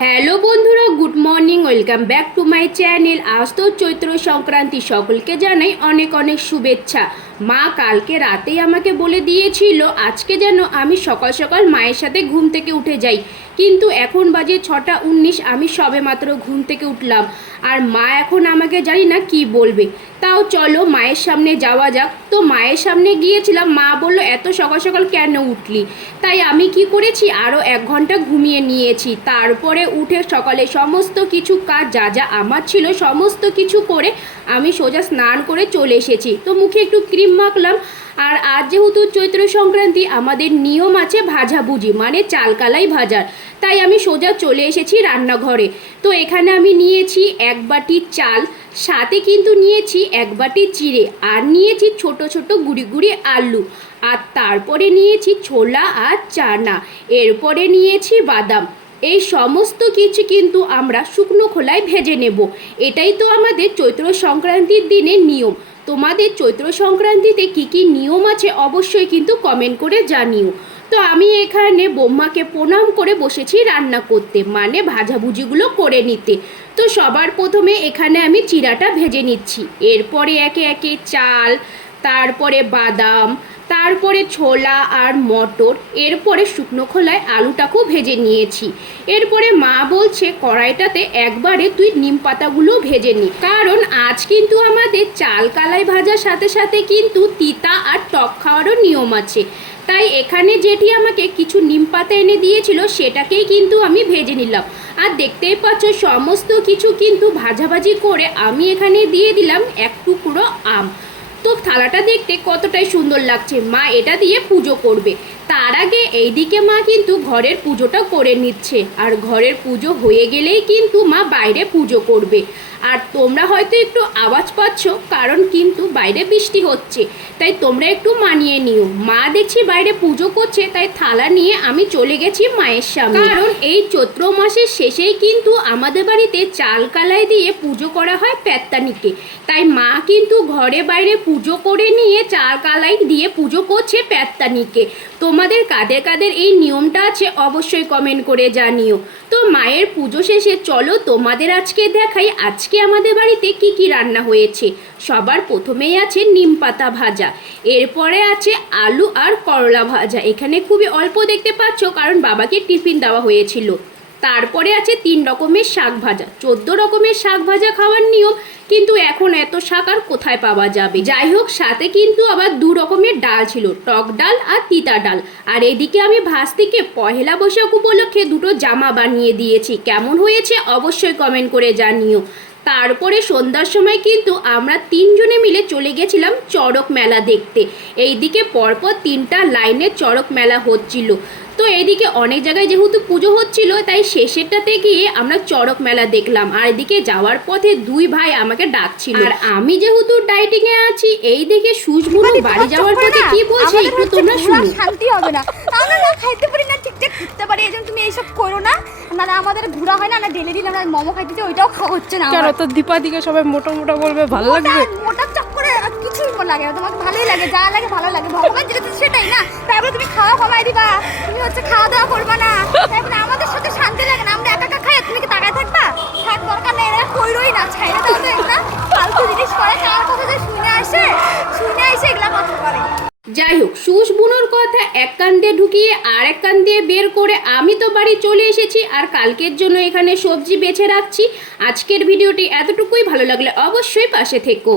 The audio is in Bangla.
হ্যালো বন্ধুরা, good morning, welcome back to my channel. আজ তো চৈত্র সংক্রান্তি, সকলকে জানাই অনেক অনেক শুভেচ্ছা। মা কালকে রাতেই আমাকে বলে দিয়েছিল, আজকে যেন আমি সকাল সকাল মায়ের সাথে ঘুম থেকে উঠে যাই। কিন্তু এখন বাজে ছটা উনিশ, আমি সবে মাত্র ঘুম থেকে উঠলাম। আর মা এখন আমাকে জানি না কি বলবে। তাও চলো, মায়ের সামনে যাওয়া যাক। তো মায়ের সামনে গিয়েছিলাম, মা বলল, এত সকাল সকাল কেন উঠলি? তাই আমি কি করেছি? আরও এক ঘণ্টা ঘুমিয়ে নিয়েছি। তারপরে উঠে সকালে সমস্ত কিছু কাজ, যা যা আমার ছিল, সমস্ত কিছু করে আমি সোজা স্নান করে চলে এসেছি। তো মুখে একটু ক্রিম মাখলাম। আর আজ যেহেতু চৈত্র সংক্রান্তি, আমাদের নিয়ম আছে ভাজাভুজি মানে চালকালাই ভাজার। তাই আমি সোজা চলে এসেছি রান্নাঘরে। তো এখানে আমি নিয়েছি এক বাটি চাল, সাথে কিন্তু নিয়েছি এক বাটি চিড়ে আর নিয়েছি ছোট ছোট গুড়ি গুড়ি আলু, আর তারপরে নিয়েছি ছোলা আর চানা। এরপরে নিয়েছি বাদাম। এই সমস্ত কিছু কিন্তু আমরা শুকনো খোলায় ভেজে নেব। এটাই তো আমাদের চৈত্র সংক্রান্তির দিনের নিয়ম। তোমাদের চৈত্র সংক্রান্তিতে কি কি নিয়ম আছে অবশ্যই কিন্তু কমেন্ট করে জানিও। তো আমি এখানে বোম্মাকে প্রণাম করে বসেছি রান্না করতে মানে ভাজাভুজিগুলো করে নিতে। তো সবার প্রথমে এখানে আমি চিরাটা ভেজে নিচ্ছি। এরপরে একে একে চাল, তারপরে বাদাম তারপরে ছোলা আর মটর, এরপরে শুকনো খোলায় আলুটাকেও ভেজে নিয়েছি। এরপরে মা বলছে, কড়াইটাতে একবারে তুই নিম পাতাগুলো ভেজে নি। কারণ আজ কিন্তু আমাদের চাল কালাই ভাজার সাথে সাথে কিন্তু তিতা আর টক খাওয়ারও নিয়ম আছে। তাই এখানে যেটি আমাকে কিছু নিম পাতা এনে দিয়েছিল, সেটাকেই কিন্তু আমি ভেজে নিলাম। আর দেখতেই পাচ্ছ, সমস্ত কিছু কিন্তু ভাজাভাজি করে আমি এখানে দিয়ে দিলাম এক টুকরো আম। তো থালাটা দেখতে কতটাই সুন্দর লাগছে। মা এটা দিয়ে পুজো করবে। তার আগে এইদিকে মা কিন্তু ঘরের পুজোটা করে নিচ্ছে। আর ঘরের পুজো হয়ে গেলেই কিন্তু মা বাইরে পুজো করবে। আর তোমরা হয়তো একটু আওয়াজ পাচ্ছ, কারণ কিন্তু বাইরে বৃষ্টি হচ্ছে। তাই তোমরা একটু মানিয়ে নিও। মা দেখছি বাইরে পুজো করছে, তাই থালা নিয়ে আমি চলে গেছি মায়ের সামনে। কারণ এই চৈত্র মাসের শেষেই কিন্তু আমাদের বাড়িতে চাল কালাই দিয়ে পুজো করা হয় প্যাত্তানিকে তাই মা কিন্তু ঘরে বাইরে পুজো করে নিয়ে চাল কালাই দিয়ে পুজো করছে প্যাত্তানিকে তোমাদের কাদের কাদের এই নিয়মটা আছে অবশ্যই কমেন্ট করে জানিও। তো মায়ের পুজো শেষে চলো তোমাদের আজকে দেখাই, আজকে আমাদের বাড়িতে কি কি রান্না হয়েছে। সবার প্রথমেই আছে নিম পাতা ভাজা, এরপরে আছে আলু আর করলা ভাজা। এখানে খুবই অল্প দেখতে পাচ্ছ, কারণ বাবাকে টিফিন দেওয়া হয়েছিল। তারপরে আছে তিন রকমের শাক ভাজা, চোদ্দ রকমের শাক ভাজা খাওয়ার নিয়ম, কিন্তু এখন এত শাক আর কোথায় পাওয়া যাবে? যাই হোক, সাথে কিন্তু আবার দু রকমের ডাল ছিল, টক ডাল আর তিতা ডাল। আর এদিকে আমি ভাস্তিকে পহেলা বৈশাখ উপলক্ষে দুটো জামা বানিয়ে দিয়েছি। কেমন হয়েছে অবশ্যই কমেন্ট করে জানিও। তারপরে সন্ধ্যার সময় কিন্তু আমরা তিনজনে মিলে চলে গেছিলাম চড়ক মেলা দেখতে। এইদিকে পরপর তিনটা লাইনে চড়ক মেলা হচ্ছিল। তো এইদিকে অনেক জায়গায় যেহেতু পুজো হচ্ছিল তাই শেষেরটাতে গিয়ে আমরা চড়ক মেলা দেখলাম। আর এদিকে যাওয়ার পথে দুই ভাই আমাকে ডাকছিল। আর আমি যেহেতু ডাইটিং এ আছি এই দেখে সুজমুনো বাড়ি যাওয়ার পথে কি বলছে একটু তোমরা শুনো। শান্তি হবে না। আমরা না খাইতে পারি না ঠিকঠাক না না আমাদের ঘোরা হয় না না ডেলি ডেলি আমরা মোমো খাইতে ওইটাও খাওয়া হচ্ছে না কেন? তো দীপা দিকে সবাই মোটা মোটা বলবে ভালো লাগবে? মোটা চক্করে কিছুই লাগে না তোমাকে ভালোই লাগে যা লাগে ভালো লাগে। ভগবান যেটা সেটাই না তারপরে তুমি খাওয়া কমাই দিবা তুমি হচ্ছে খাওয়া দাওয়া করবা না। তারপরে আমাদের সাথে শান্তি লাগে না আমরা একা একা খাই তুমি কি তাকায় থাকবা? থাক দরকার নেই এরা কইরই না ছাইরা দাও তো এগুলা। ফালতু জিনিস করে কার কথা যে শুনে আসে শুনে আসে এগুলা কথা করে যাই হোক বুনোর কথা এক কান দিয়ে ঢুকিয়ে আর এক কান দিয়ে বের করে আমি তো বাড়ি চলে এসেছি আর কালকের জন্য এখানে সবজি বেছে রাখছি। আজকের ভিডিওটি এতটুকুই। ভালো লাগলে অবশ্যই পাশে থেকো।